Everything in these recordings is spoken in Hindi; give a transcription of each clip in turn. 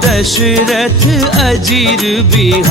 सुदशरथ अजीर बिहारी।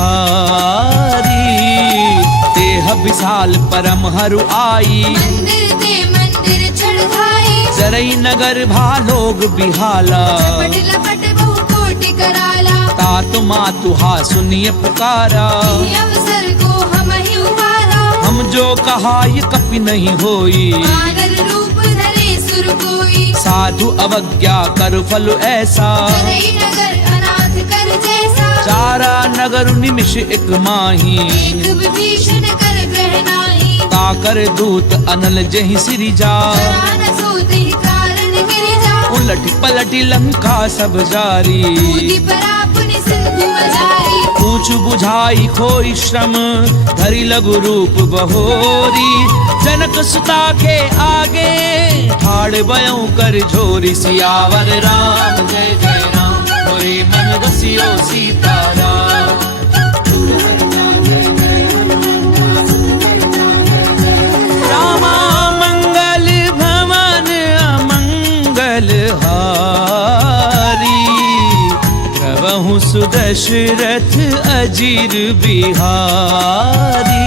देह विशाल परम हरु आई, मंदिर ते मंदिर चढ़ाई। चरई नगर भालोग बिहाला, लपट लपट बहु कोटि कराला। तात मातु हा सुनिय पुकारा, ये अवसर को हम ही उबारा। हम जो कहा ये कपि नहीं होई, वानर रूप धरे सुर कोई। साधु अवज्ञा कर फल ऐसा, चरई नगर अनाथ कर जैसा। चारा नगर निमिष एक माही, एक विभीषण कर ग्रह नाही। ताकर दूत अनल जहि सिरिजा, जरा न सोते ही कारण गिरिजा। उलट पलटी लंका सब जारी। कूदी परा पुनि सिंधु मझारी। पूछ बुझाई खोई श्रम, धरि लघु रूप बहोरी। जनक सुता के आगे, ठाड़ बयों कर झोरी। सियावर राम जय जय राम, मोरे मन बसियो सीताराम। रामा मंगल भवन अमंगल हारी। प्रभु सुदशरथ अजीर बिहारी।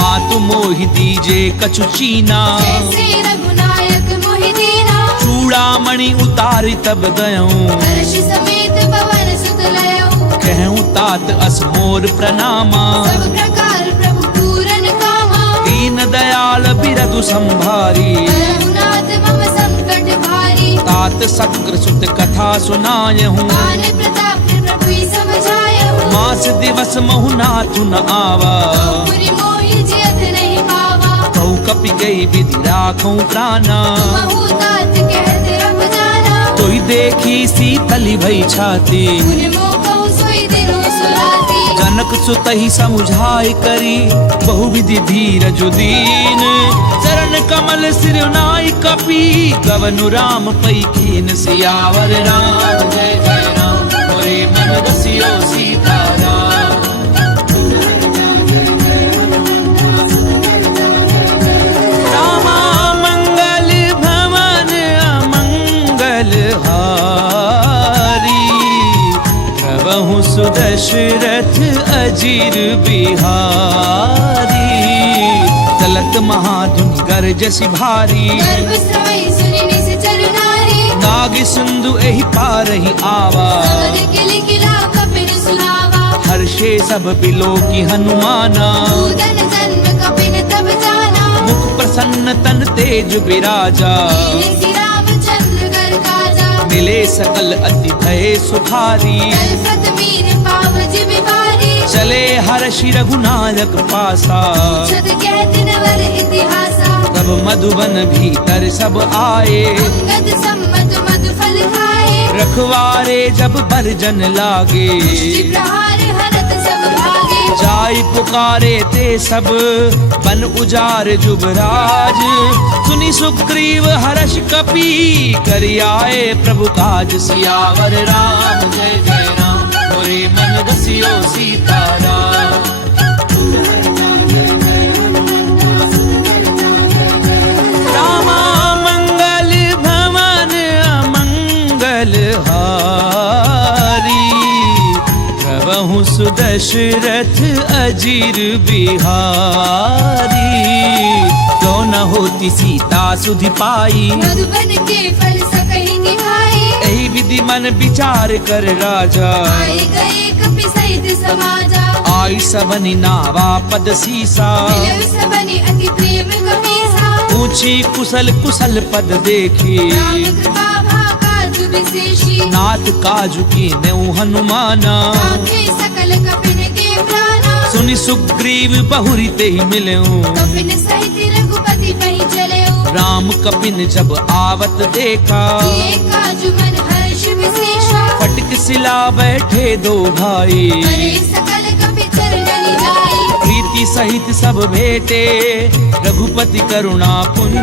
मातु मोहि दीजे कछु चीना, जैसे रघुनायक मोहि दीना। चूड़ामणि उतारि तब गयऊं, हर्ष समेत पवन सुत लयऊं। कहूं तात असमोर प्रणामा। सब प्रकार प्रभु पूरन कामा। दीन दयाल बिरधु संभारी, रघुनाथ मम संकट भारी। तात सक्र सुत कथा सुनायहूं। आन प्रताप प्रभु समझायहूं। मास दिवस महु नाथु न आवा, पुरि मोहि जियत नहीं पावा। कहूं कपि गई विधि राखूं प्राणा। महु तात कहत रब जाना। तोई देखी सीतली भई छाती, पुनि मोह कहूं सोई दिनो सुलाती। जनक सुतहि समुझाई करी, बहुविधि धीरज दीन। चरण कमल सिर नाई कपि, गवनु राम पई कीन। सियावर राम जय जय राम, मोरे मन बसियो सीताराम। रामा मंगल भवन अमंगल हारी। प्रभु सुदशरथ अजीर बिहारी। चलत महाधुनि गरजसि भारी, गर्भ स्रवई सुनि निश्चर नारी। नाग सिंधु एहि पारहि आवा। समर किलि किला कपिन सुनावा। हर्षे सब बिलो की हनुमाना। पूदन जन्म कपिन तब जाना। मुख प्रसन्न तन तेज विराजा, लीन रामचंद्र घर काजा। मिले सकल अति भय सुखारी। तलफत मीन पाव जिब भारी। चले हर्षि रघुनायक पासा, छद कहत नवर इतिहासा। तब मधुबन भीतर सब आए। अंगद सम्मत मधु फल खाए। रखवारे जब बरजन लागे, मुष्टि प्रहार हरत सब भागे। जाय पुकारे ते सब, बन उजार जुबराज। सुनि सुग्रीव हर्ष कपि, करि आए प्रभु काज। सियावर राम जय जय राम, मोरे मन बसियो सीताराम। रामा मंगल भवन अमंगल हारी। प्रभु सुदशरथ अजीर बिहारी। जो न होती सीता सुधि पाई, मधुबन के फल सकहि निभाए। एहि विधि मन विचार कर राजा। आए गए कपि सहित समाजा। आई सबनि नावा पद सीसा, मिलव सबनि अति प्रेम गमीसा। पूछी कुशल कुशल पद देखी, राम कृपा भाकाजु विशेषी। नाथ काजु की नेउ हनुमाना। आखे सकल कपिन के प्राणा। सुनि सुग्रीव बहुरी ते ही मिलेऊ, कपिन सहित रघुपति पहि चलेऊ। राम कपिन जब आवत देखा, किए काजु मन हर्ष विशेषा। फटक सिला बैठे दो भाई, करे सकल कपि चरणनि जाई। प्रीति सहित सब भेटे, रघुपति करुणा पुंज।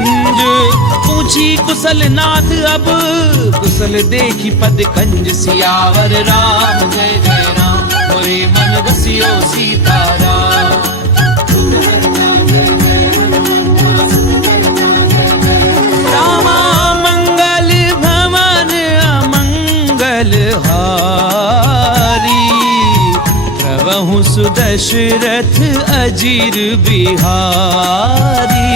पूछी कुशल नाथ अब, कुशल देखी पद कंज। सियावर राम जय जय राम, मोरे मन बसियो सीताराम। रामा मंगल भवन अमंगल हारी। सुदशरथ अजीर बिहारी।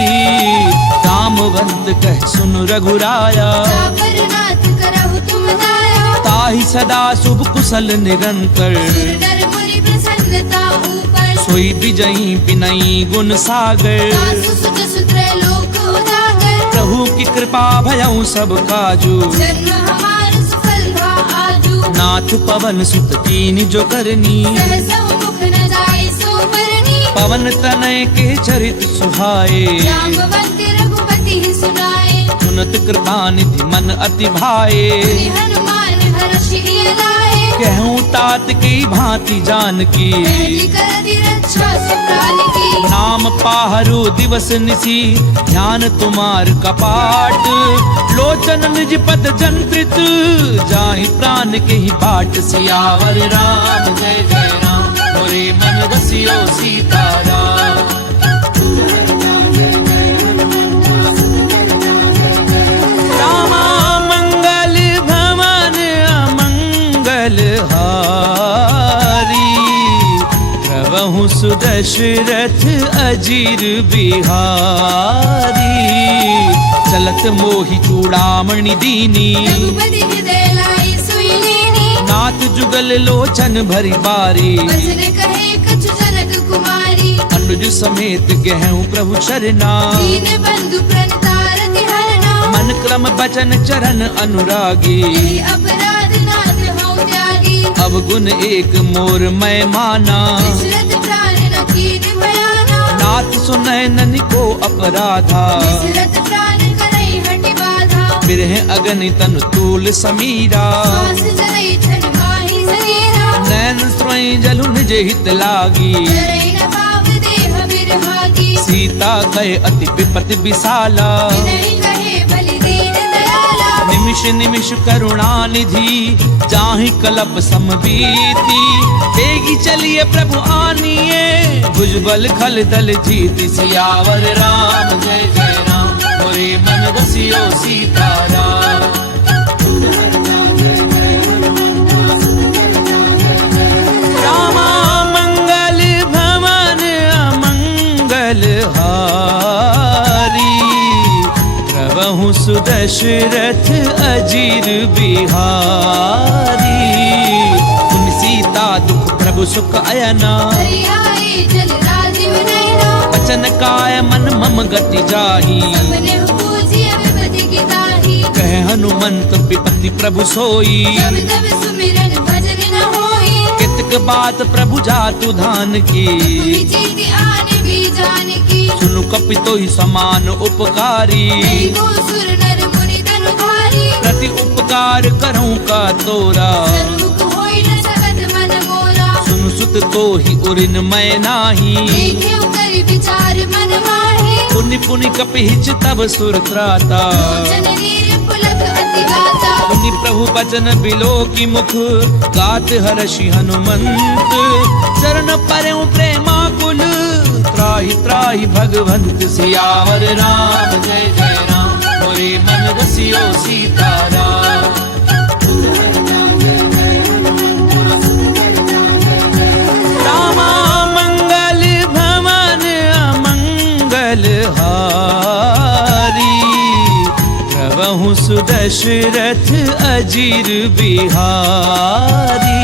रामवंत कह सुन रघुराया, तापर नाथ करहु तुम दाया। ताहि सदा शुभ कुशल निरंतर, सुर नर मुनि प्रसन्नता ऊपर। सोई विजयी बिनई गुण सागर, सासु सुत सुत्र लोक उजागर। प्रभु की कृपा भयउ सब काजू, जन्म हमार सफल भा आजू। नाथ पवन सुत कीनि जो करनी, सहसहु मुख न जाय सो बरनी। पवन तनय के चरित सुहाए, जाम्बवंत रघुपति सुनाए। सुनत कृपा निधि मन अति भाए। श्री हनुमान हर्षि लाए। कहूँ तात की भांति जानकी, पहली करति रक्षा सुप्राण की। नाम पाहरु दिवस निसी, ध्यान तुम्हार कपाट। लोचन निज पद जंत्रित, जाहि प्राण के ही बाट। सियावर राम जय जय राम, मोरे मन रसियो सीताराम। रामा मंगल भवन अमंगल हारी, प्रभु सुदशरथ अजीर बिहारी। चलत मोहि चूड़ामणि दीनी, रघुपति हृदय लाई सोई लेनी। नाथ जुगल लोचन भरी बारी। बचन कहे कछु जनक कुमारी। अनुज समेत गहूँ प्रभु चरना, दीन बंधु प्रणतारति हरना। मन क्रम बचन चरण अनुरागी। यही अपराध नाथ हऊँ त्यागी। अब गुण एक मोर मैं माना, दशरथ प्राण न कीन भयाना। नाथ सुनय ननि को अपराधा। दशरथ प्राण करई हटि बाधा। बिरह अगनि तनु तूल समीरा, श्वास जरई छन माहि शरीरा। नैन स्रोई जलु निज हित लागी। जरई न पाव देह बिरहागी। सीता गए अति विपति विशाला, विनय कहे बलि दीन दयाला। निमिष निमिष करुणा निधि, जाहि कलप समबीती। तेगी चलिए प्रभु आनिए, भुजबल खल दल जीति। सियावर राम जय जय राम, मोरे मन रसियो सीताराम। रामा मंगल भवन अमंगल हारी, प्रभु सुदशरथ अजीर बिहारी। पुन सीता दुख प्रभु सुख अयना, हरि आए जल राजीव नयना। बचन काय मन मम गति जाही। सबने पूजिय विपति की ताही। कह हनुमंत विपति प्रभु सोई, जब तब सुमिरन भजन न होई। कितक बात प्रभु जातु धान की। विचिति आने भी जान की। सुनु कपि तोहि समान उपकारी, नहीं को सुर नर मुनि धनुधारी। प्रति उपकार करऊं का तोरा। सन्मुख होई न सकत मन मोरा। सुनु सुत तोहि उरिन मैं नाही, देखेउ करि विचार मन माही। पुनि पुनि कपि हिच तब सुर त्राता। लोचन नीर पुलक अति गाता। पुनि प्रभु बचन बिलो की मुख, गात हर्षि हनुमंत। चरण परऊं प्रेमाकुल, त्राहि त्राहि भगवंत। सियावर राम जय जय राम, मोरे मन रसियो सीताराम। रामा मंगल भवन अमंगल हारी, प्रभु सुदशरथ अजीर बिहारी।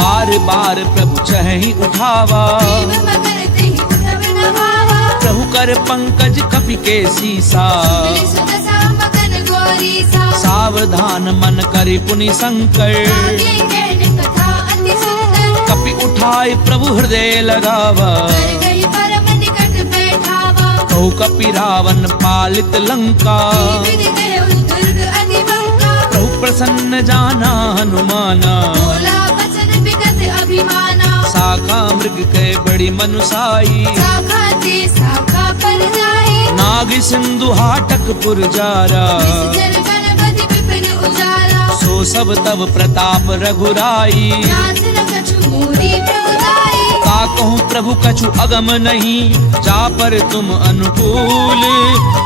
बार बार प्रभु चहि उठावा, देव मगन तेहि उठब न भावा। प्रभु कर पंकज कपि के सीसा। सुमिरि सुदशा मगन गौरीसा। सावधान मन करि पुनि संकर, लागे कहन कथा अति सुंदर। कपि उठाए प्रभु हृदय लगावा। कर गई परम निकट बैठावा। कहु कपि रावण पालित लंका, विधि देहु दुर्ग अति बंका। प्रभु प्रसन्न जाना हनुमाना। बोला बचन विगत अभिमाना। शाखा मृग कै बड़ी मनुसाई, शाखा ते शाखा पर जाई। नाग सिंधु हाटक पुरजारा। निश्चर गणपति विपिन उजारा। सो सब तब प्रताप रघुराई, नाथ न कछु मोहि प्रभु दाई। का कहूँ प्रभु कछु अगम नहीं, जा पर तुम अनुकूल।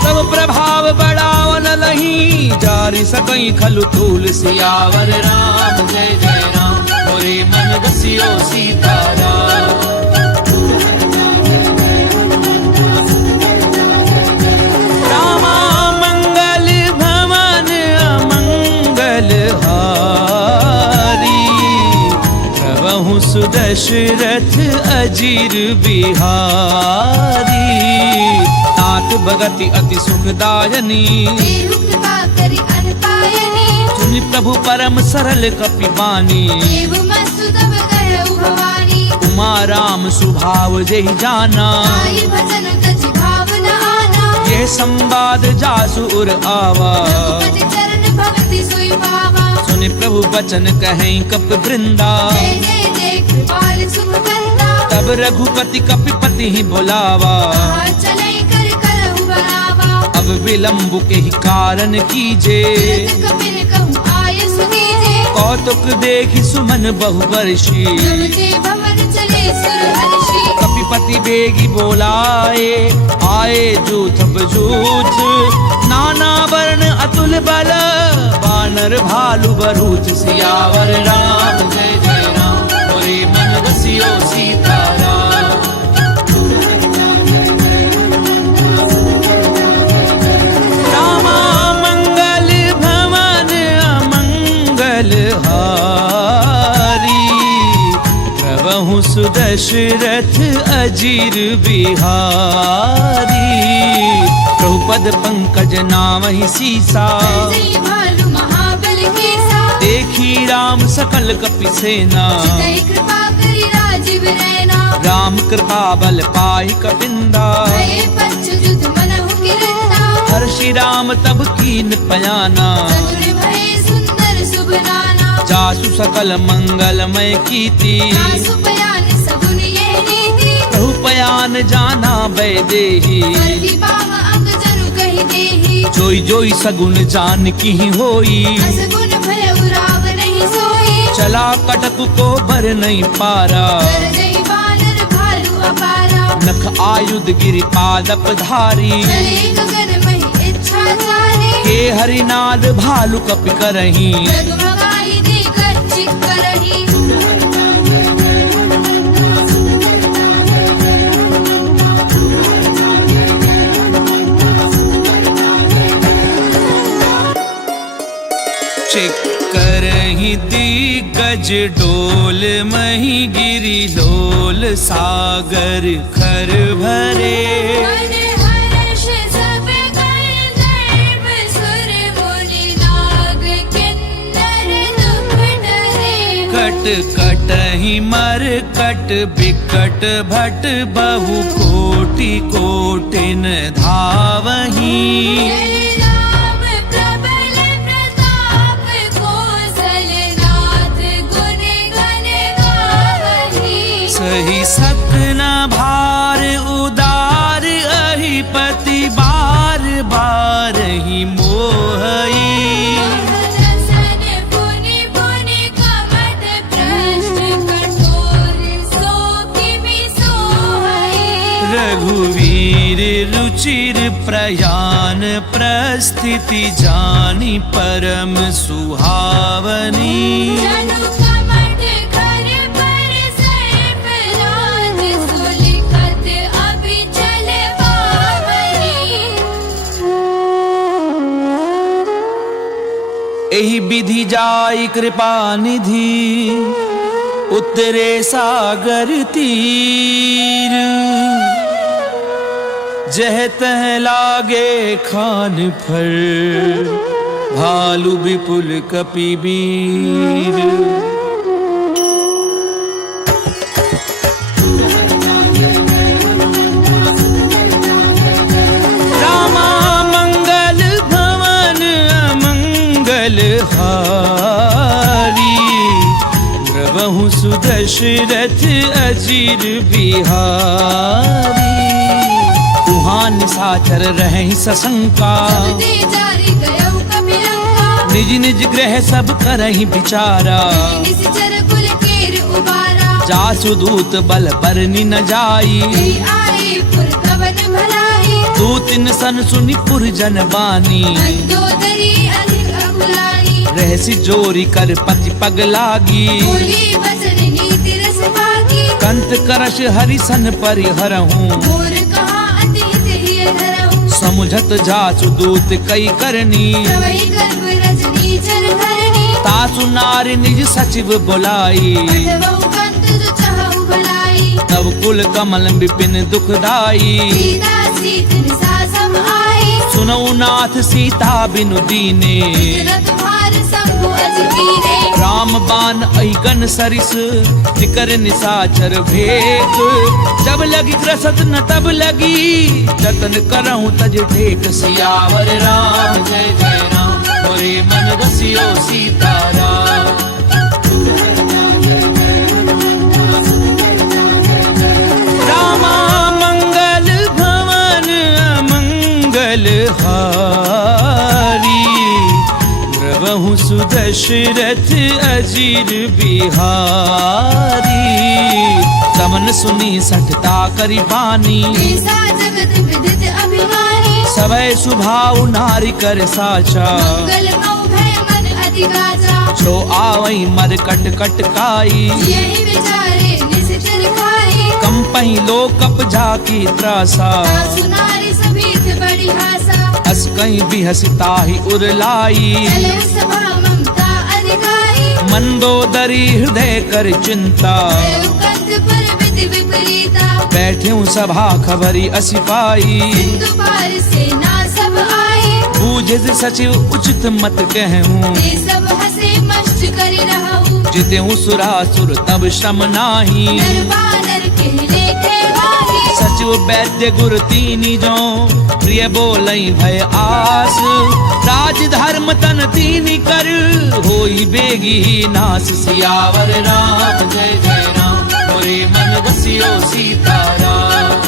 तब प्रभाव बढ़ावन लही, जारी सकई खलु तूल सियावर राम जय जय राम मोरे मन बसियो सीताराम। रामा मंगल भवन अमंगल हारी प्रभु सुदशरथ अजीर बिहारी। नाथ भगति अति सुखदायनी देहु कृपा करि अनपायनी। सुनि प्रभु परम सरल कपि बानी देव मस्तु तब कहु भवानी। उमा राम सुभाव जेहि जाना आई भजन तजि भावना आना। ये संवाद जासु उर आवा रघुपति चरण भगति सोई पावा। सुनि प्रभु बचन कहें कप वृंदा जय जय जय कृपाल सुख करता। तब रघुपति कपिपति ही बुलावा कहा चलै कर करहु बरावा। अब विलंब के ही कारण कीजे तुरत कपिन कहूँ आय सुनीजे। कौतुक देखि सुमन बहु वर्षी जब के भंवर चले सुर हर्षी। कपिपति बेगी बोलाए आए जूथ बजूथ नाना वर्ण अतुल बल बानर भालु बरूथ सियावर राम जय जय राम मोरे मन बसियो सीताराम। रामा मंगल भवन अमंगल हारी प्रभु सुदशरथ अजीर बिहारी। प्रभुपद पंकज नामहि सीसा जय भालु महाबल केसा। देखी राम सकल कपि सेना जय कृपा करि राजीव रैना। राम कृपा बल पाई कपिंदा भये पंच जुग मनहु किरंदा। हर्षि राम तब कीन पयाना चतुर भये सुंदर शुभ नाना। जासु सकल मंगलमय कीर्ति जासु बयान सगुन ये रीति। प्रभु पयान जाना वैदेही सर्वि पाव अंग जनु कहि देहि। जोई जोई सगुन जान की होई असगुन भयउ राव नहीं सोई। चला कटक को बर नहीं पारा कर जय बानर भालु अपारा। नख आयुध गिरि पादप धारी चले गगन महि इच्छा चारी। के हरिनाद भालु कपि करही रघुमगाई देकर चिक करही। करही दिग्गज डोल मही गिरि लोल सागर खर भरे। मन हर्ष सब कर गर्भ सुर मुनि नाग किन्नर दुख डरे। कट कटहि मर कट बिकट भट बहु कोटि कोटिन धावही। जय राम प्रबल प्रताप कौशलनाथ गुण गण गावही। सही सकना भार उदार अहिपति बार बार ही मोहई। सन पुनि पुनि कमठ भ्रष्ट कठोर सो किमि सोहई। रघुवीर रुचिर प्रयान प्रस्थिति जानी परम सुहावनी। जनु कमठ कर पर सर्प राज। सुलिखत अभिचल पावनी। एहि विधि जाई कृपा निधि उतरे सागर तीर। जह तह लागे खान फर भालु विपुल कपि वीर। रामा मंगल भवन अमंगल हारी प्रभु सुदशरथ अजीर बिहारी। वहाँ निशाचर रहे सशंका सब ते जारी गयौ कपिलंका। निज निज ग्रह सब करहि विचारा। निश्चर कुल केर उबारा। जासु दूत बल बरनि न जाई जय आए पुर कवन भलाई। दूतिन सन सुनि पुर जन बानी। अंदोदरी अंध बुलाई रहसी जोरी कर पति पग लागी बोली बचन नीति रस भागी कंत करश हरिसन परिहरहूँ मोर कहा अतीत ही धरहूँ समुझत जासु दूत कई करनी प्रवही गर्भ रजनी चर धरणी तासु नारी निज सचिव बुलाई पठवहु कंत जो चाहु भलाई तब कुल कमल विपिन दुखदाई सीता सीत निसा सम आई सुनऊ नाथ सीता बिनु दीने रत भार शंभु अजमीरे राम बान अहिगन सरिस निकर निसाचर भेक जब लगी ग्रसत न तब लगी जतन करहूँ तज टेक सियावर राम जय जय राम मोरे मन बसियो सीताराम रामा मंगल भवन मंगल हारी द्रवहु सुदशरथ अजीर बिहारी समन सुनी सठता करी बानी ऐसा जगत विदित अभिमानी सवै सुभाव नारी कर साचा मंगल मऊ भय मन अधिगाचा जो आवई मर कट कट काई यही विचारे निश्चर खाई कंपही लोकप जाकी त्रासा सुनारी सभीत बड़ी हासा अस कहीं भी हंसता ही उरलाई चले सभा ममता अधिकारी मंदोदरी हृदय कर चिंता कंत पर विधि विपरीता बैठे सभा खबरी असिपाई सिंधु पार सेना सब आई बूझे सचिव उचित मत कहूँ ते सब हंसे मस्त करी रहूं जिते सुरासुर तब श्रम नाही दरबार के लेखे भागी सचिव वैद्य गुरु तीनी जो प्रिय बोलई भय आस राज धर्म तन तीनी कर होई बेगी नास सियावर राम जय जय राम मोरे मन बसियो सीताराम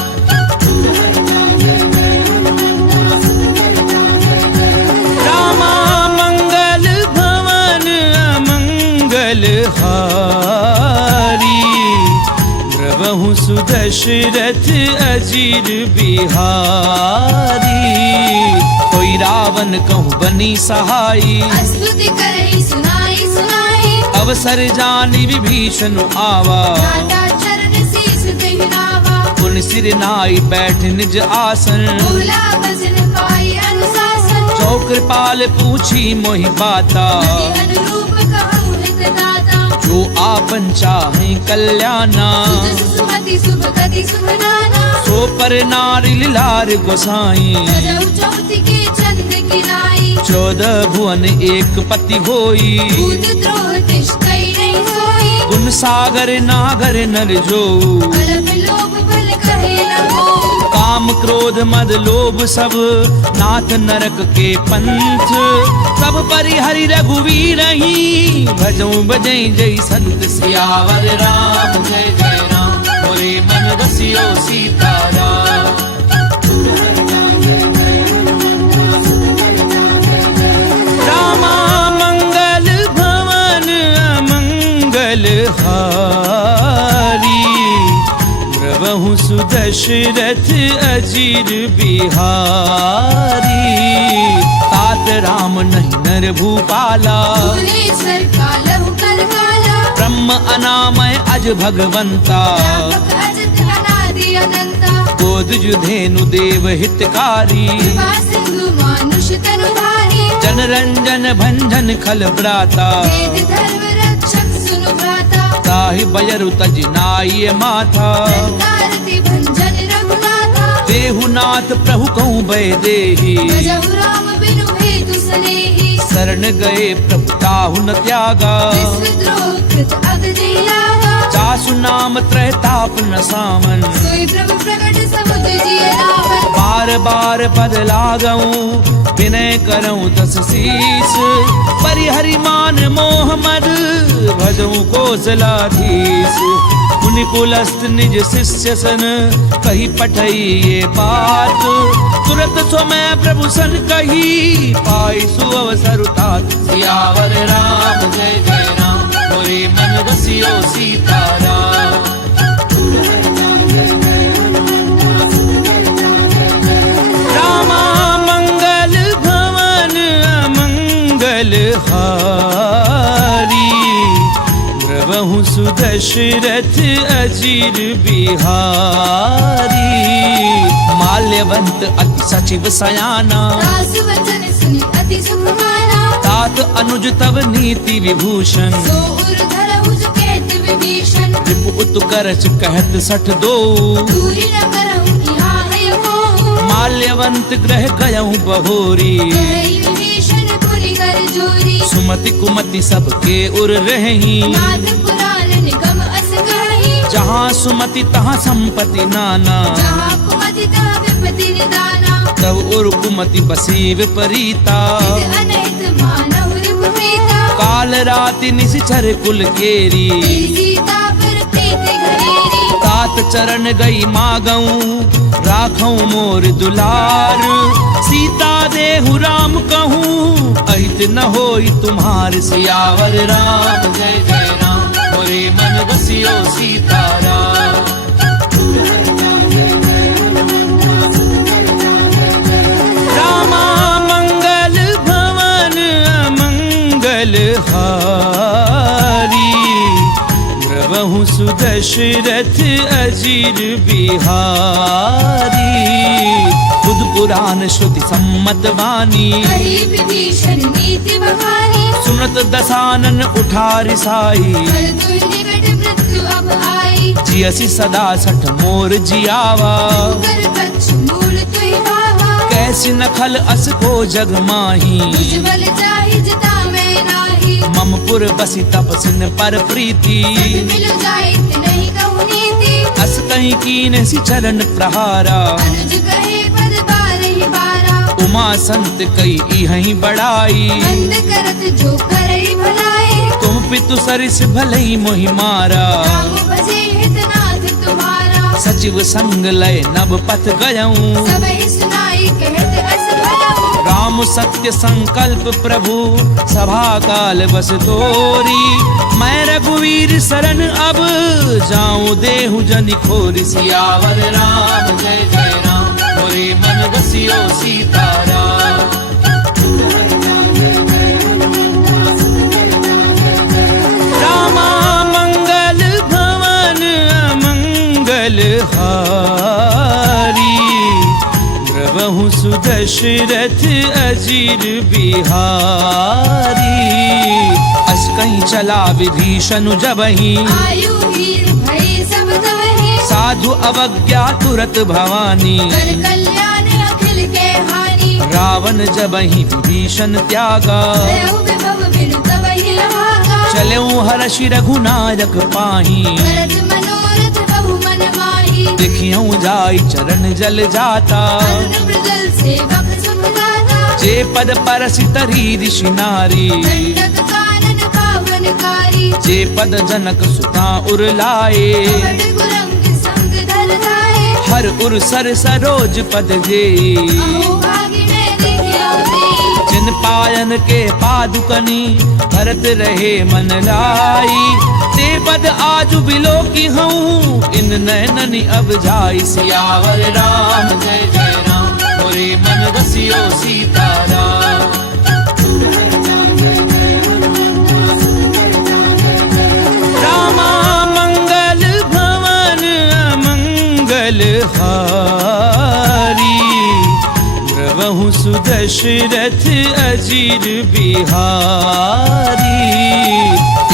रामा मंगल भवन मंगल हारी द्रवहु सुदशरथ अजीर बिहारी कोई रावण कहूँ बनी सहाई स्तुति करही सुनाई सुनाई अवसर जानी विभीषण आवा दाता चरण शीस देहि नावा पुन सिर नाई बैठ निज आसन बोला भजन पाई अनुशासन जो कृपाल पूछी मोहि बाता मति अनुरूप कहूँ हित दाता जो आपन चाहे कल्याणा सुजस सुमति शुभ गति शुभ नाना सो पर नारी लार गोसाई सजौ चौथी के चंद किनाई 14 भुवन एक पति होई भूत द्रोह तिष्ठई नहीं सोई गुण सागर नागर नर जो अलप लोभ बल कहे न हो काम क्रोध मद लोभ सब नाथ नरक के पंथ सब परिहरि रघुवीर ही भजो बजई जय संत सियावर राम जय जय राम मोरे मन बसियो सीताराम रामा मंगल भवन मंगल हारी द्रवहु सुदशरथ अजीर बिहारी तात राम नहीं नर भूपाला भुवनेश्वर कालहु कर काला ब्रह्म अनामय अज भगवंता व्यापक अजित अनादि अनंता गोद जुधेनु देव हितकारी कृपा सिंधु मानुष तनुधारी जन रंजन भंजन खल ब्राता वेद धर्म रक्षक सुनु भ्राता ताहि बयरु तज नाय माथा संकारति भंजन रघुनाथा देहु नाथ प्रभु कहूँ भय देहि भजहु राम बिनु हेतु सनेही शरण गए प्रभु ताहु न त्यागा विश्वद्रोह कृत अगजे लागा जासु नाम त्रैताप न सामन सोई प्रभु प्रकट समुद्र जिय रावण बार बार पद लागऊं विनय करऊं दस शीस परिहरि मान मोह मद भजऊं कौशलाधीश मुनि कुलस्त निज शिष्य सन कही पठई ये बात तुरंत स्वमय प्रभु सन कही पाई सुअवसर तात सियावर राम जय जय राम मोरे मन बसियो सीताराम रामा मंगल भवन मंगल मंगल हारी द्रवहु सुदशरथ अजीर बिहारी। माल्यवंत अति सचिव सयाना दास वचन सुनि अति सुख माना। तात अनुज तव नीति विभूषण सो उर धरहु जो कहत विभीषण। रिपु उत्कर्ष कहत सठ दो दूरी न करहु यहाँ है मोह। माल्यवंत ग्रह गयहु बहोरी कहि विभीषण पुरि कर जोरी। सुमति कुमति सबके उर रही नाथ पुराण निगम अस कहि। जहाँ सुमति तहाँ संपत्ति नाना जहाँ कुमति तहाँ विपत्ति निदाना। तब उर कुमति बसी विपरीता निज अनहित मानहु रिपुप्रीता। काल राति निशिचर कुल केरी तेरी सीता पर प्रीत घनेरी। तात चरण गई मागऊं राखऊं मोर दुलार। सीता देहु राम कहूँ अहित न होई तुम्हार। सियावर राम जय जय राम मोरे मन बसियो सीताराम। रामा मंगल भवन अमंगल हारी द्रवहु सुदशरथ अजीर बिहारी। बुध पुराण श्रुति सम्मत वाणी कहि विभीषण नीति बखानी। सुनत दसानन उठार साई कल दुहि निकट मृत्यु अब आई। जियसि सदा सठ मोर जियावा। कर कच्छ मूल तुहि भावा। कैसी नखल अस को जग माही तुझ बल जाहि जिता मैं नाही। मम पुर बसी तपसिन पर प्रीति सद मिल जाइत नहीं कहु नीति। अस कहीं कीन सी चरण प्रहारा। अनुज कहे पद बारहि बारा। उमा संत कई इहहीं बड़ाई बंद करत जो करहि भलाई। तुम पितु सरिस भलई मोहि मारा। राम भजे हितनाथ तुम्हारा। सचिव संग लय नभ पथ गयऊं सबहि सुनाई कहत अस भयऊ। राम सत्य संकल्प प्रभु सभा काल बस तोरी। मैं रघुवीर शरण अब जाऊं देहु जनि खोरी। सियावर राम जय जय राम मोरे मन बसियो सीताराम। रामा मंगल भवन अमंगल हारी द्रवहु सुदशरथ अजीर बिहारी। अस कहीं चला विभीषण जबहि आयु हीर भय सब तवहि। साधु अवज्ञा तुरत भवानी। कर कल्याण अखिल के हानि। रावण जबहि विभीषण त्यागा। भयउ विभव बिनु तवहि लभागा। चलेऊ हर्षि रघुनायक पाही। भरत मनोरथ बहु मन माही। देखियऊ जाई चरण जल जाता। अरुण मृगल सेवक सुख दाता। जे पद परसि तरी ऋषि नारी। दंडक कानन पावनकारी। जे पद जनक सुता उर लाए। कपट कुरंग संग धर धाये। हर उर सर सरोज पद जे। अहो भागिने दिव्या देई। जिन पायन के पादुकनी भरत रहे मन लाई। ते पद आजु बिलो की हूँ इन नैननि अब जाई। सियावर राम जय जय राम मोरे मन बसियो सीताराम। रामा मंगल भवन अमंगल हारी द्रवहु सुदशरथ अजीर बिहारी।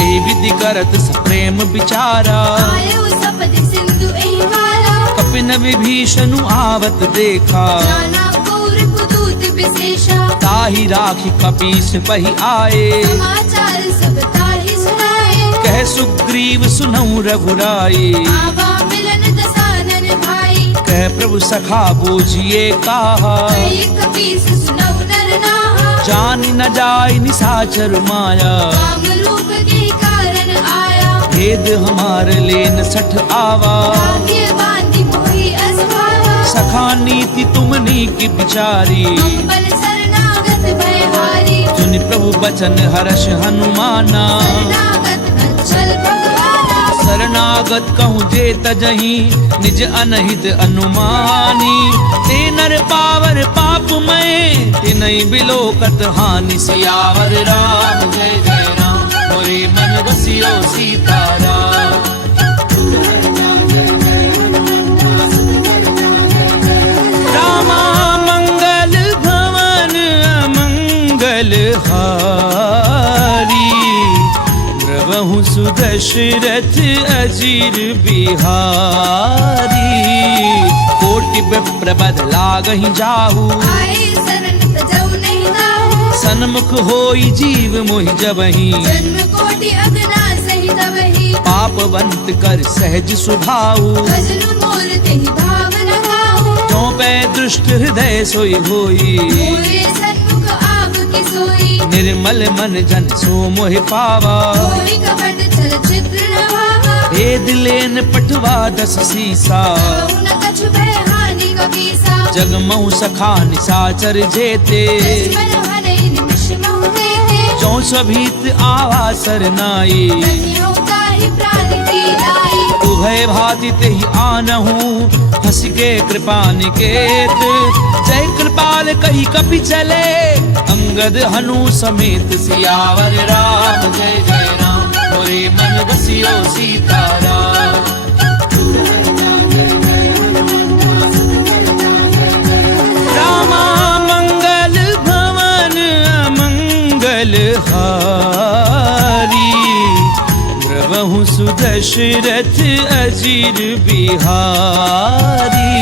ए विधि करत सप्रेम विचारा। आयु सपद सिंधु एहि माला। कपिन विभीषण आवत देखा। जाना कौरव दूत विशेषा। ताहि राखी कपीस पहि आए। समाचार सब ताहि सुनाए। कह सुग्रीव सुनऊ रघुराई। आवा मिलन दसानन भाई। कह प्रभु सखा बूझिए काहा। कहि कपीस सुनऊ नर नाहा। जानि न जाय निसाचर माया। काम रूप के कारण आया। भेद हमार लेन सठ आवा। भाग्य बांधि मोहि असभावा। सखा नीति तुमनी की बिचारी। अम्बल शरणागत भयहारी। सुनि प्रभु बचन हर्ष हनुमाना। शरणागत कंचल भगवाना। शरणागत कहूँ जे तजही निज अनहित अनुमानी। ते नर पावर पाप मैं तिन नहीं बिलोकत हानि सियावर राम जय जय राम मोरे मन बसियो सीताराम। रामा मंगल भवन अमंगल हारी प्रभु सुदशरथ अजीर बिहारी। कोटि विप्र बदलागहि जाहू आए शरण तजौ नहीं दाहू सन्मुख होई जीव मोहि जबहि जन्म कोटि अगना सही तबहि पापवंत कर सहज सुभाऊ भजनु मोर तेहि भाव लगाहू जो पै दुष्ट हृदय सोई होई मोरे सन्मुख आव की सोई निर्मल मन जन सो मोहि पावा कोई कपट छल चित्र न भावा भेद लेन पटवा दस सीसा कहु न कछु भय हानि कपीसा जगमऊ सखा निसाचर जेते मन हनई निमिष महु देते जो सभीत आवा सरनाई धन्यो ताहि प्राण पीलाई उभय भाति तेहि आनहु हंस के कृपा निकेत जय कृपाल कही कपि चले अंगद हनु समेत सियावर राम जय जय राम मोरे मन बसियो सीताराम। रामा मंगल भवन अमंगल हारी प्रभु सुदशरथ अजीर बिहारी।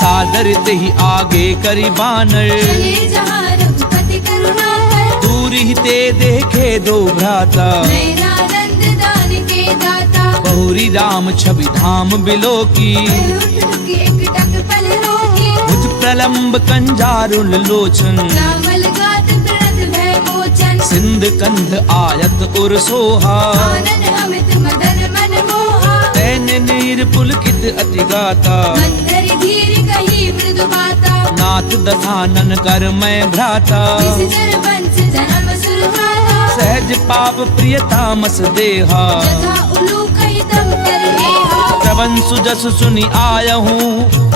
सादर तेहि आगे करि बानर चले जहाँ रघुपति करुणा कर दूर ही ते देखे दो भ्राता नयनानंद दान के दाता बहुरी राम छवि धाम बिलो की उठ टुकी एक टक पल रोकी भुज प्रलंब कंजारुल लोचन रामल गात प्रणत भय मोचन सिंध कंध आयत उर सोहा आनन अमित मदन मन मोहा तैन नीर पुलकित अति गाता मंदर धीर कही मृदु बाता नाथ दधानन कर मैं भ्राता इस जर वंश जन्म सुरभाता सहज पाप प्रियतामस देहा जथा उलू कही तब कर नेहा श्रवण सुजस सुनि आयहूँ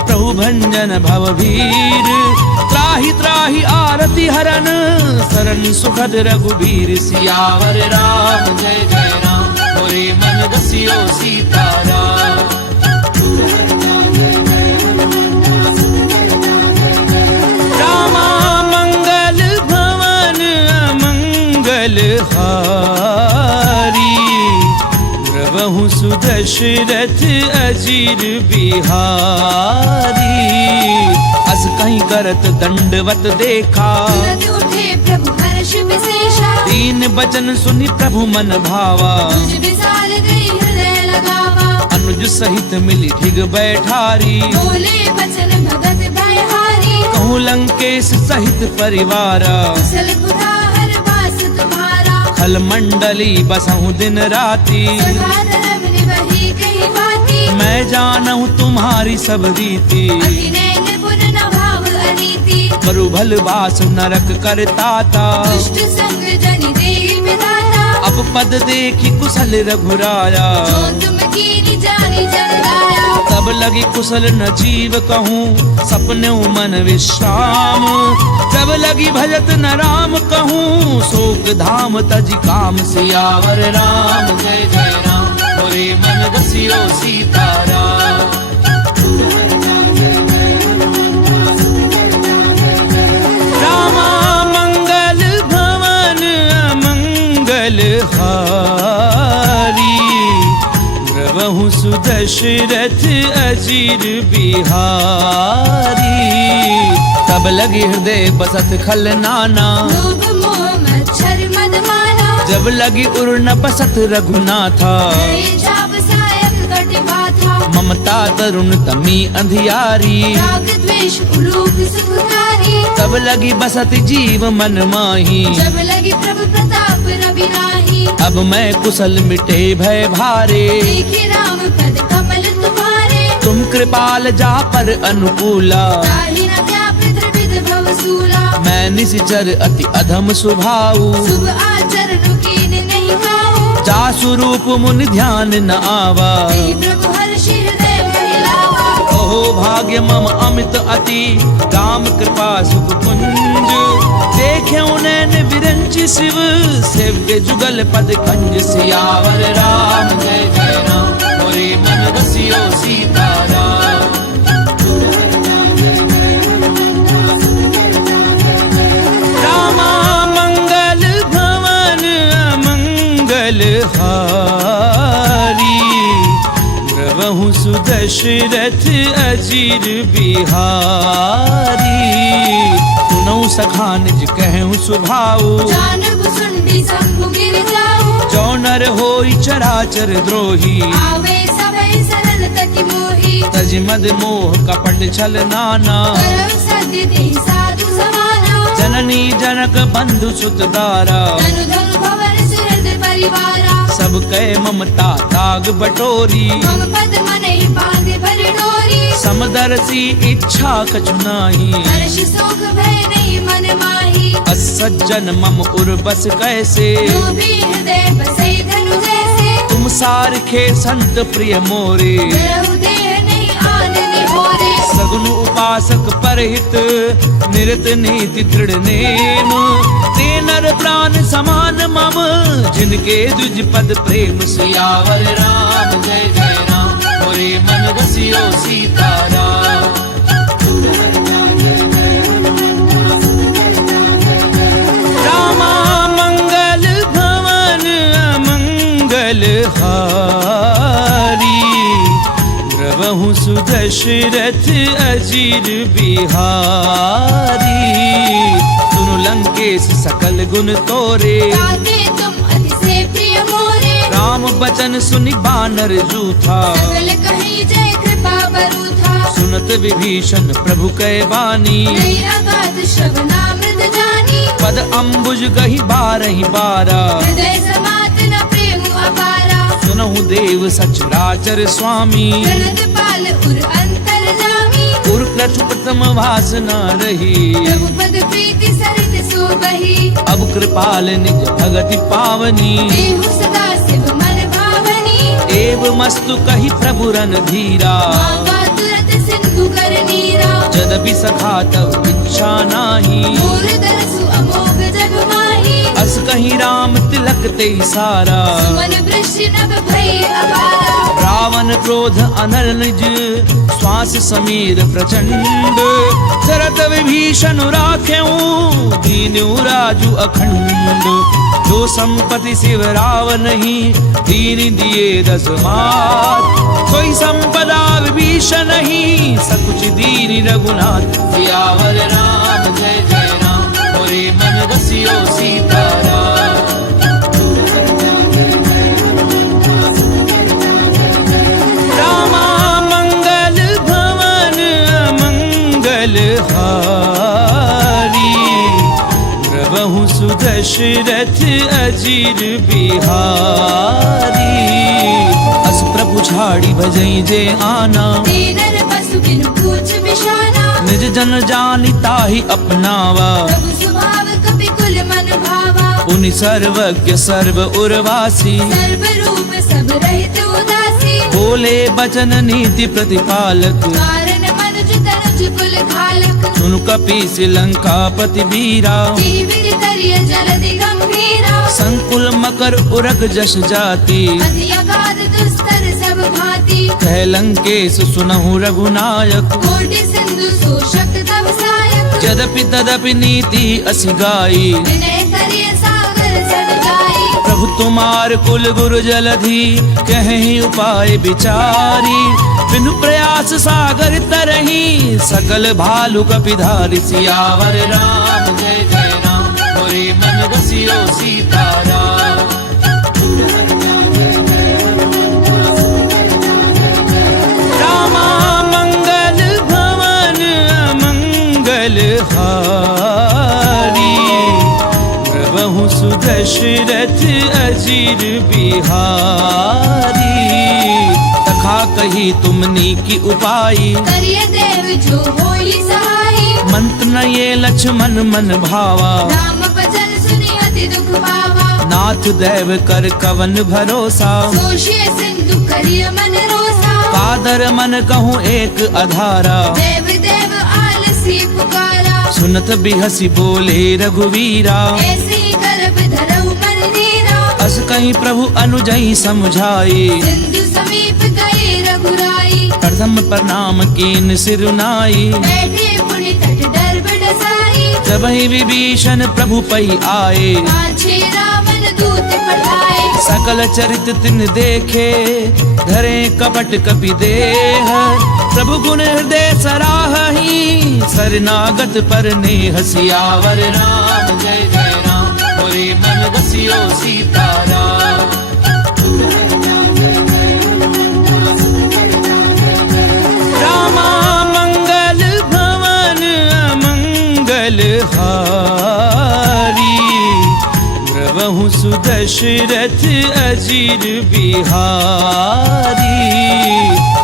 प्रभु भंजन भवभीर त्राहि त्राहि आरति हरन शरण सुखद रघुबीर सियावर राम जय जय राम मोरे मन बसियो सीताराम। रामा मंगल भवन अमंगल हारी प्रभु सुदशरथ अजीर बिहारी। अस कहीं करत दंडवत देखा तुरंत उठे प्रभु हर्ष विशेषा दीन बचन सुनि प्रभु मन भावा तुझ विशाल गई हृदय लगावा अनुज सहित मिली ढिग बैठारी बोले बचन भगत भयहारी कहूँ लंकेश सहित परिवारा कुशल कुठार वास तुम्हारा खल मंडली बसहु दिन राती सदा धर्म निवही कही बाती मैं जानहूँ तुम्हारी सब रीति अति नैन पुन न भाव अनीति करु भल बास नरक करताता दुष्ट संग जनि देहि विधाता अब पद देखी कुशल रघुराया जो तुम कीनी जानी जन गाया तब लगी कुशल न जीव कहूँ सपने मन विश्राम जब लगी भजत न राम कहूँ शोक धाम तज काम सियावर राम जय जय राम मोरे मन बसियो सीताराम। रामा मंगल भवन अमंगल हारी प्रभु सुदशरथ अजीर बिहारी। तब लगी हृदय बसत खल नाना लोभ मोह मच्छर मद माना जब लगी उर न बसत रघुनाथा हरे जाप सायक कट बाधा ममता तरुण तमी अंधियारी राग द्वेष उलूक सुखकारी तब लगी बसत जीव मन माही जब लगी प्रभु प्रताप रवि नाही अब मैं कुशल मिटे भय भारे देखे राम पद कमल तुम्हारे तुम कृपाल जा पर अनुकूला ताहि न व्याप द्रविद भव सूला मैं निशिचर अति अधम सुभाऊ शुभ आचरण कीन नहीं खाओ जासु रूप मुनि ध्यान न आवा तेहि प्रभु हर्षि हृदय महिलावा ओह अहो भाग्य मम अमित अति राम कृपा सुख कुंज देखे नैन विरंचि शिव सेव्य जुगल पद कंज सियावर राम जय जय राम मोरे मन बसियो सीताराम रामा मंगल भवन अमंगल हारी प्रभु सुदशरथ अजीर बिहारी सुनौ सखा निज कहूँ सुभाऊ जानब सुंडी शंभु गिर जाऊ जो नर होई चराचर द्रोही आवे सभय सरल तति मोही तज मद मोह कपट छल नाना करव सत्य देहि साधु समाना जननी जनक बंधु सुत दारा धनु धनु भवन सुरद परिवारा सब कह ममता ताग बटोरी मम पद मनहि पागे भर डोरी समदर्शी इच्छा कछु नाही हर्ष शोक भय नहीं मन माही असज्जन मम उर्बस कैसे लोभी हृदय बसे धनु जैसे तुम सारखे संत प्रिय मोरे रहु देह नहीं आन निहोरे सगुन उपासक परहित निरत नीति दृढ़ नेम ते नर प्राण समान मम जिनके दुज पद प्रेम सियावर राम जय जय राम मोरे मन बसियो सीताराम रामा मंगल भवन अमंगल हारी प्रभु सुदशरथ अजीर बिहारी सुनु लंकेश सकल गुण तोरे ताके तुम अति से प्रिय मोरे राम बचन सुनि बानर जूथा सकल कहीं जय कृपा बरूथा सुनत विभीषण प्रभु कै वाणी नहीं अगाध श्रवणामृत जानी पद अम्बुज गहि बारहि बारा हृदय समात न प्रेम अपारा सुनहु देव सचराचर स्वामी प्रणत पाल उर अंतर जामी उर क्रतु प्रथम वासना रही प्रभु पद प्रीति सरित सो बही अब कृपाल निज भगति पावनी देहु सदा शिव मन भावनी एव मस्तु कहि प्रभु रन धीरा मांगा तुरत सिंधु कर नीरा जदपि सखा तब इच्छा नाही मोर दरसु अमोघ जग माही अस कहीं राम तिलक ते सारा मन वृष्टि नभ भई अपारा रावण क्रोध अनल निज श्वास समीर प्रचंड शरत विभीषण राख्यऊ दीनु राजु अखंड जो संपत्ति शिव रावण ही दीन दिए दस मात कोई संपदा विभीषण ही सकुच दीन रघुनाथ सियावर राम जय जय राम मोरे मन बसियो सीताराम रामा मंगल भवन मंगल हारी प्रभु सुदशरथ अजीर बिहारी अस प्रभु छाड़ी भजई जे आना दीनर पशु बिनु पूछ बिशाना निज जन जानि ताहि अपनावा प्रभु स्वभाव कपि कुल मन भावा पुनि सर्वज्ञ सर्व उर्वासी सर्व रूप सब रहित उदासी बोले बचन नीति प्रतिपालक कारण मनुज तनुज कुल खालक सुनु कपीस लंकापति वीरा जीविर तरिय जलधि गंभीरा संकुल मकर उरग जस जाति अति अगाध दुस्तर सब भांति कह लंकेश सुनहु रघुनायक कोटि सिंधु शोषक तव सायक यद्यपि तदपि नीति असि गाई विनय करिय सागर सद जाई प्रभु तुम्हार कुल गुरु जलधि कहीं उपाय विचारी बिनु प्रयास सागर तरही सकल भालु कपिधारी सियावर राम जय जय राम मोरे मन बसियो सीताराम रामा मंगल भवन मंगल हारी प्रभु सुदशरथ अजीर बिहारी तखा कही तुमनी की उपाई करिय देव जो होई सहाई मंत्र न ये लक्ष्मण मन भावा राम भजन सुनि अति दुख पावा नाथ देव कर कवन भरोसा सोशिय सिंधु करिय मन रोसा सादर मन कहूँ एक अधारा, देव देव आलसी पुकारा। सुनत भी हसी बोले रघुवीरा, ऐसे गर्भ धरऊ मन नीरा। अस कहीं प्रभु अनुजई समझाए, सिंधु समीप गए रघुराई। प्रथम प्रणाम कीन सिरुनाई, बैठे पुनि तट डर बडसाई। जब ही विभीषण प्रभु पई आए, पाछे रावण दूत पठाए। सकल चरित तिन देखे, धरे कपट कपि देह। प्रभु गुण हृदय सराहहि, शरणागत पर नेह। सियावर राम जय जय राम, मोरे मन बसियो सीताराम। रामा मंगल भवन अमंगल हारी, द्रवहु सुदशरथ अजीर बिहारी।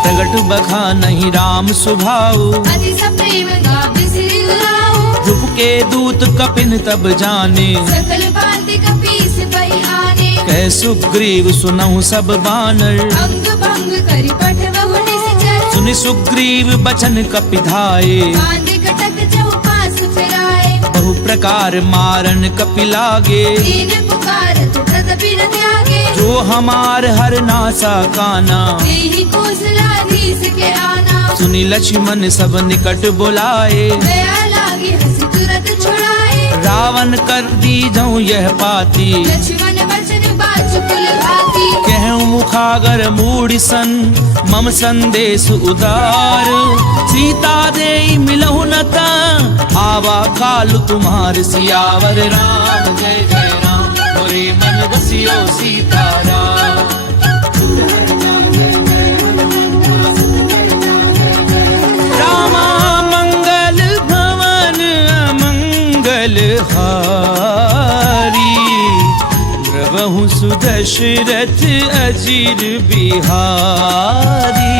प्रगट बखा नहीं राम सुभाऊ, अति सप्रेम गावि सिरि उराऊ। रूप के दूत कपिन तब जाने, सकल बाति कपीस पई आने। कह सुग्रीव सुनहु सब बानर, अंग भंग करि पठवहु निश्चर। सुनि सुग्रीव बचन कपिधाये, बांध कटक चौपास फिराए। बहु प्रकार मारन कपि लागे। दीन पुकारत तदपि न त्यागे। जो हमार हर नासा काना, तेहि कौशलाधीश के आना। सुनि लक्ष्मण सब निकट बुलाए। दया लागी हंसी तुरत छुड़ाए। रावण कर दी जाऊं यह पाती, लक्ष्मण वचन बाचुकुल भाती। कहूँ मुखागर मूढ़ सन, मम संदेश उदार। सीता दे मिलहु न ता, आवा काल तुम्हार। सियावर राम जय जय राम, मोरे मन बसियो सीताराम। रामा मंगल भवन अमंगल हारी, द्रवहु सुदशरथ अजीर बिहारी।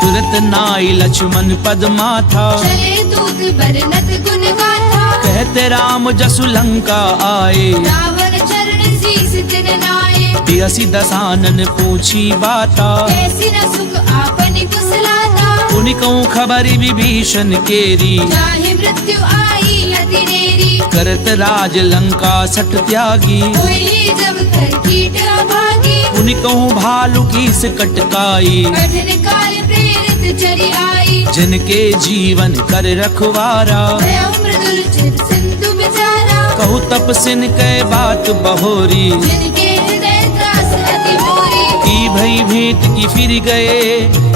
तुरत नाई लक्ष्मण पद माथा, चले दूत बरनत गुण गाथा। कहते राम जसु लंका आए। रावण चरण शीस तिन नाए। बियसी दसानन पूछी बाता, कैसी न सुख आपनि कुशलाता। उनिकऊ खबरि विभीषण केरी, जाहि मृत्यु आई अति नेरी। करत राज लंका सट त्यागी। होई जब कर कीट अभागी। उनिकऊ भालु की कटकाई, कठिन काल प्रेरित चरि आई। जिनके जीवन कर रखवारा। भयउ मृदुल चिर सिंधु बिचारा। कहु तपसिन कै बात बहोरी, जिनके हृदय त्रास अति मोरी। की भई भीत की फिर गए,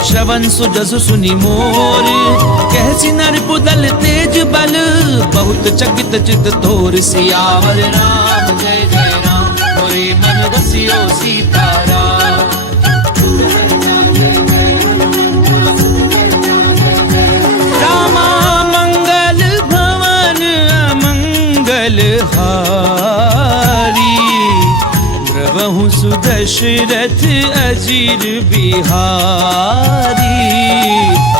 श्रवण सुजसु सुनि मोर। कहसी नर पुदल तेज बल, बहुत चकित चित तोर। सियावर राम जय जय राम, मोरे मन बसियो सीताराम। रामा मंगल भवन अमंगल हारी, द्रवहु सुदशरथ अजीर बिहारी।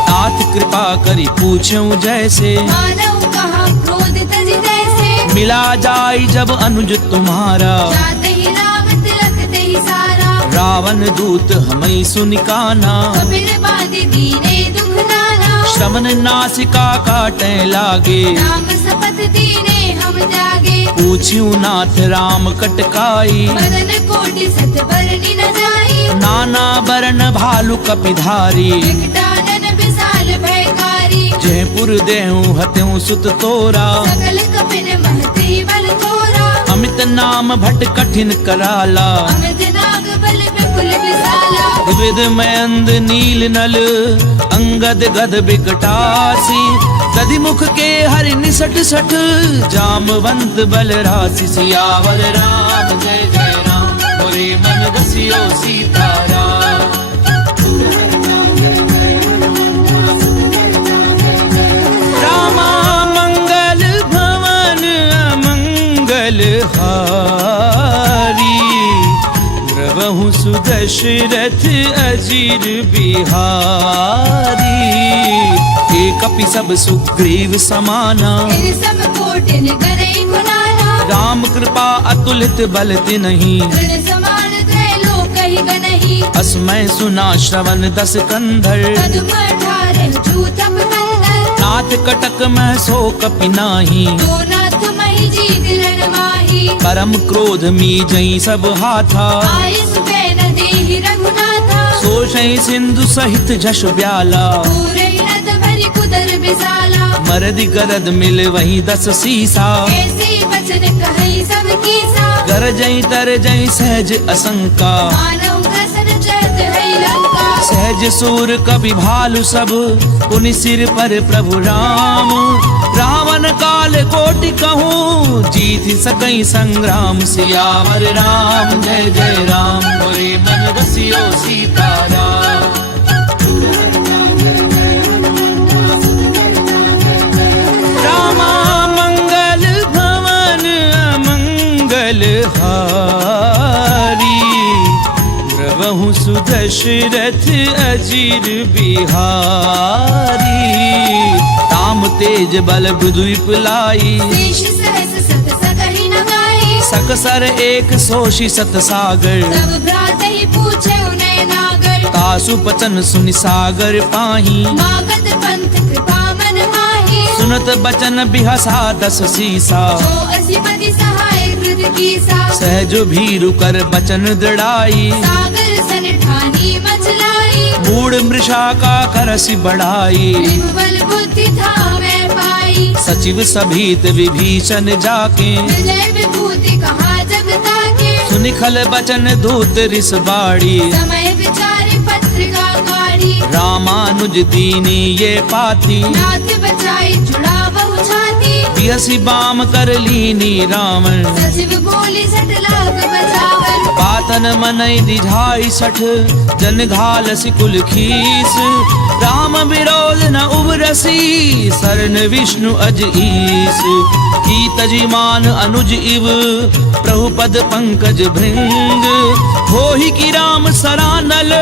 नाथ कृपा करी पूछऊं जैसे, मानव कहा क्रोध तज तैसे। मिला जाई जब अनुज तुम्हारा। जाते ही राम तिलक देहि सारा। रावण दूत हमें सुनिकाना, कबीर बादि दीने दुख नाना। श्रवण नासिका काटे लागे। राम सपथ दीने हम जागे। पूछ्यू नाथ राम कटकाई, बदन कोटि सत बरनि न जाई। नाना बरन भालु कपिधारी। विकटानन विशाल भयकारी। जयपुर देहूं हत्यूं सुत तोरा। सकल कपिन महती बल तोरा। अमित नाम भट कठिन कराला। अमित नाग बल विपुल विशाला। विविध मयंद नील नल, अंगद गद बिकटासी। दधि मुख के हरि निसट सठ, जामवंत बल राशि। सियावर राम जय जय राम, मोरे मन बसियो सीताराम। रामा मंगल भवन अमंगल हारी, द्रवहु सुदशरथ अजीर बिहारी। एक कपि सब सुग्रीव समाना, तेरे सब कोटिन गरई गुनाना। राम कृपा अतुलित बल तिन्हि, तृण समान त्रैलोक ही गनहि। नहीं। असमय सुना श्रवण दस कंधर, पद्म 18 जूतम कंदर। नाथ कटक में सो कपि नाही, दो नाथ मही जीत रण माही। परम क्रोध मी जई सब हाथा, आये सुबह न देहि रघुनाथा। सोषै सिंधु सहित जश ब्याला, पूरे नद भरी कुदर बिसाला। मरद गरद मिल वही दस सीसा, ऐसे वचन कहई सब कीसा। गरजई तरजई सहज असंका, मानव ग्रसन जयत है लंका। सहज सूर कवि भालु सब, पुनि सिर पर प्रभु राम। रावण काल कोटि कहूँ, जीत सकई संग्राम। सियावर राम जय जय राम, मोरे मन रसियो सीताराम। रामा मंगल भवन अमंगल हारी, द्रवहु सुदशरथ अजीर बिहारी। राम तेज बल बुद्धिप लाई, शेष सहस सत सकहि न गाई। सकसर एक सोषि सत सागर, सब भ्रातहि पूछे उनय नागर। तासु बचन सुनि सागर पाही, मागत पंथ कृपा मन माही। सुनत बचन बिहसा दस सीसा, जो असिपति सहाय कृत कीसा। सहज भीरु कर बचन दृढ़ाई, सागर सन ठानी मचलाई। मूड मृषा का करसि बढ़ाई। निर्बल बुद्धि थावे पाई। सचिव सभीत विभीषण जाके, विजय विभूति कहा जग ताके। सुनिखल बचन दूत रिस बाड़ी, समय विचारि पत्रिका गाड़ी। रामानुज दीनी ये पाती, नाथ बचाई जुड़ा बहु छाती। बिहसी बाम कर लीनी रावण, सचिव बोली सट लाख बचावन। पातन मनई दिझाई सठ, जन घाल सिकुल खीस। राम विरोध न उबरसी, शरण विष्णु अज ईस। की तजिमान अनुज इव, प्रभु पद पंकज भृंग। होहि की राम सरानल,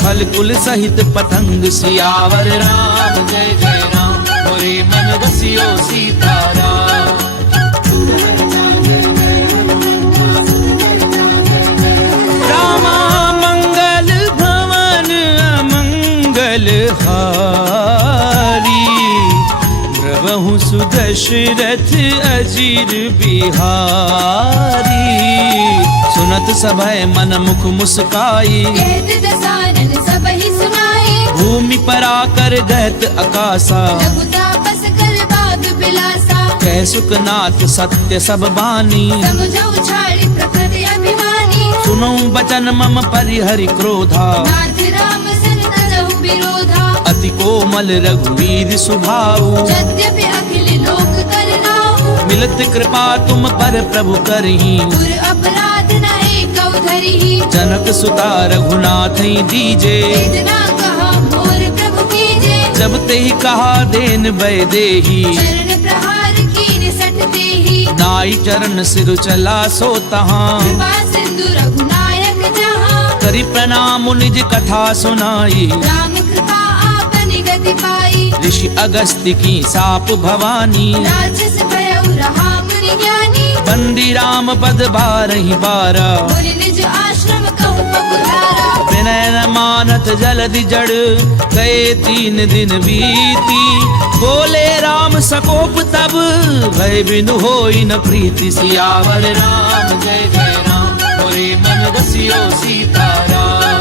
खल कुल सहित पतंग। सियावर राम जय जय राम, मोरे मन रसियो सीताराम। रामा मंगल भवन अमंगल हारी, द्रवहु सुदशरथ अजीर बिहारी। सुनत सभय मन मुख मुस्काई, कहत दसानन सबहि सुनाई। भूमि परा कर गहत अकासा, लघु तापस कर बाग बिलासा। कह सुखनाथ सत्य सब बानी, समझौ छाड़ी प्रकृति अभिमानी। सुनो बचन मम परिहरि क्रोधा, नाथ राम सन तजहु विरोधा। अति कोमल रघुवीर सुभाऊ, यद्यपि अखिल लोक करनाऊ। मिलत कृपा तुम पर प्रभु करही, दुर अपराध न एकौ धरिहि। जनक सुता रघुनाथ दीजे, इतना कहा मोर प्रभु कीजे। जब ते कहा देन बै देही, चरण प्रहार कीन सट देहि। नाई चरण सिर चला सो तहाँ, कृपा सिंधु रघुनायक जहाँ। करि प्रणाम निज कथा सुनाई, राम कृपा आपनि गति पाई। ऋषि अगस्त्य की साप भवानी, राजस भयउ रहा मुनि ज्ञानी। बंदी राम पद बारहि बारा, मुनि निज आश्रम कहु पगुधारा। विनय न मानत जलधि जड़, गए 3 दिन बीती। बोले राम सकोप तब, भय बिनु होई न प्रीति। सियावर राम जय जय राम, मोरे मन रसियो सीताराम।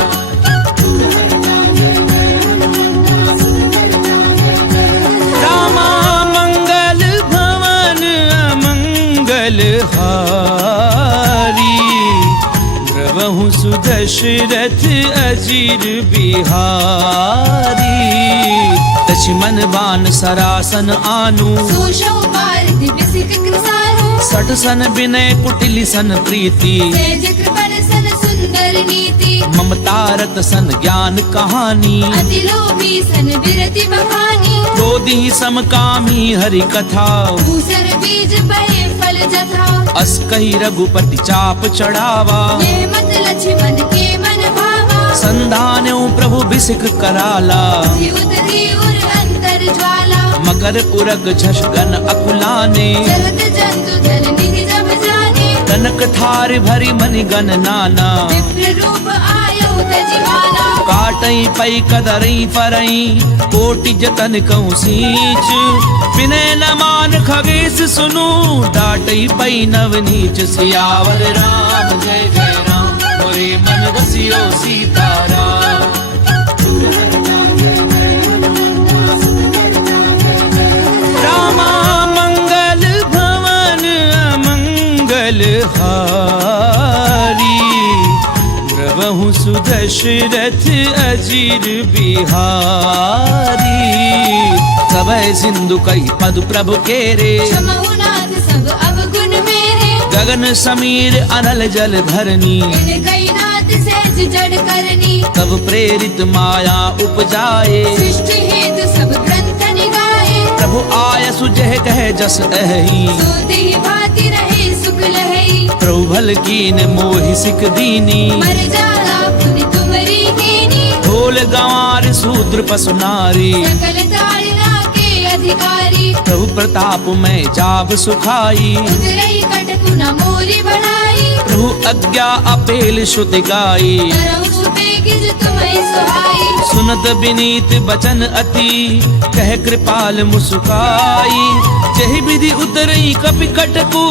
रामा मंगल भवन अमंगल हारी, द्रवहु सुदशरथ अजीर बिहारी। लक्ष्मण बान सरासन आनु, सोषौ पारधि बिसिक कृसानु। सठ सन विनय कुटिल सन प्रीति, सेज कृपण सन सुंदर नीति। ममता रत सन ज्ञान कहानी, अति लोभी सन विरति बखानी। क्रोधी समकामी हरि कथा, भूसर बीज बहे फल जथा। अस कही रघुपति चाप चढ़ावा, ये मत लक्ष्मण के मन भावा। संधान्यो प्रभु बिसिक कराला, उतरी उर अंतर ज्वाला। मकर उरग झषगन अकुलाने, जगत जंतु धन निधि जब जाने। कनक थार भरी मनि गण नाना, विप्र रूप आयो तजिहाना काटई पई कदरई फरई कोटि जतन कहूँ सींच विनय न मान खगेश सुनु डाटई पई नवनीच सियावर राम जय जय राम मोरे मन रसियो सीताराम रामा मंगल भवन अमंगल हारी प्रभु सुदशरथ अजीर बिहारी सबय सिंधु कई पद प्रभु केरे क्षमहु नाथ सब अवगुण मेरे गगन समीर अनल जल धरनी इन कई नाथ सहज जड़ करनी तब प्रेरित माया उपजाए सृष्टि हेतु सब ग्रंथ निगाए प्रभु आय सुजह कह जस अहि सोते ही भाति रहे सुख लहई प्रभु भल कीन मोहि सिख दीनी मर जाला पुनि तुमरी कीनी ढोल गंवार शूद्र पशु नारी सकल ताड़ना के अधिकारी प्रभु प्रताप में जाब सुखाई उतरई कटकु न मोरी बढ़ाई प्रभु आज्ञा अपेल श्रुति गाई तरहु सुपेगिज तुम्हें सुहाई सुनत विनीत बचन अति कह कृपाल मुस्काई जहि विधि उतरई कपि कटकु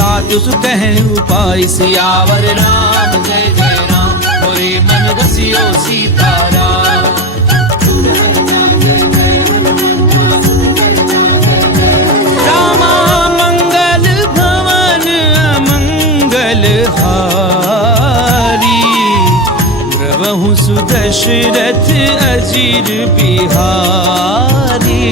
तातु सु कह उपाय सियावर राम जय जय राम मोरे मन रसियो सीताराम रामा मंगल भवन अमंगल हारी प्रभु सुदशरथ अजीर बिहारी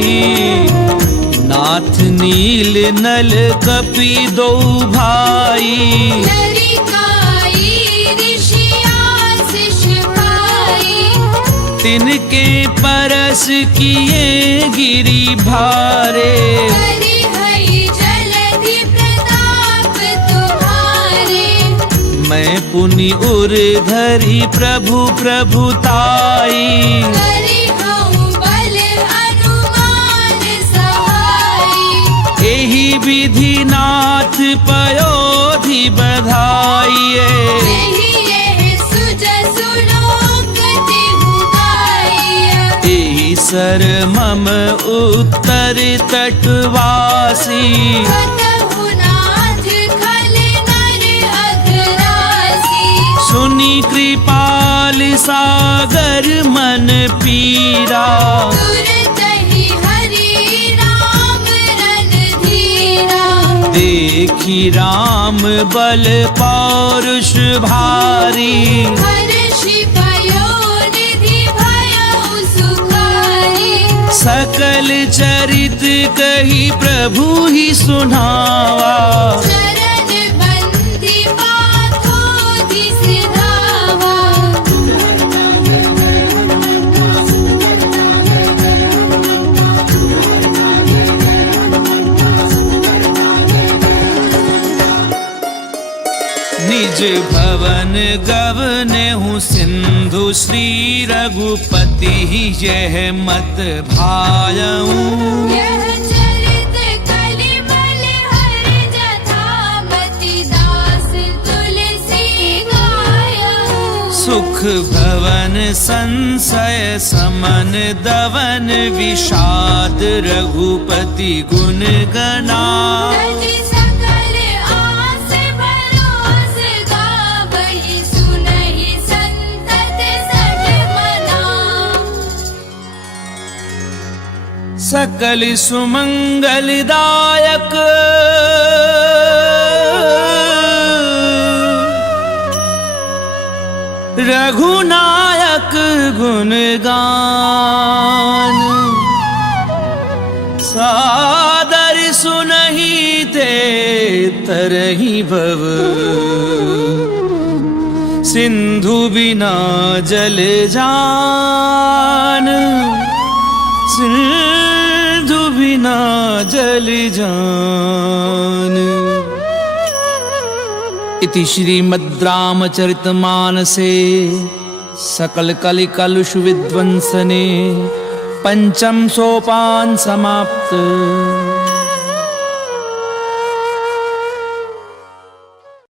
नाथ नील नल कपि दो भाई लरिकाई ऋषि आशीष पाई तिनके परस किए गिरि भारे हरि हरि जलधि प्रताप तुम्हारे मैं पुनि उर धरि प्रभु प्रभुताई करि हऊँ बल अनुमान सहाई एहि विधि नाथ पयोधि बधाइए यही ये सुजसु लोक तिहु गाइया एहि सर मम उत्तर तटवासी कतहु नाथ खल नर अघरासी सुनि कृपाल सागर मन पीरा तुरतहि हरि राम रणधीरा देखी राम बल पौरुष भारी हर्षि पयोनिधि भयउ सुखारी सकल चरित कही प्रभु ही सुनावा चरण बंदी पाथोधि सिधावा निज भवन गवने हूँ सिंधु श्री रघुपति यह मत भायऊं यह चरित कलिमल हर जथामति दास तुलसी गायऊ सुख भवन संशय समन दवन विषाद रघुपति गुण गणा तजि सकल आस भरोस गावहि सुनहि संतत सठमना सकल सुमंगलदायक रघुनायक गुणगान सादर सुनहि ते तरहि भव सिंधु बिना जल जान सिंधु बिना जल जान। इति श्रीमद् रामचरितमानसे सकल कलि कलुष विध्वंसने पंचम सोपान समाप्त।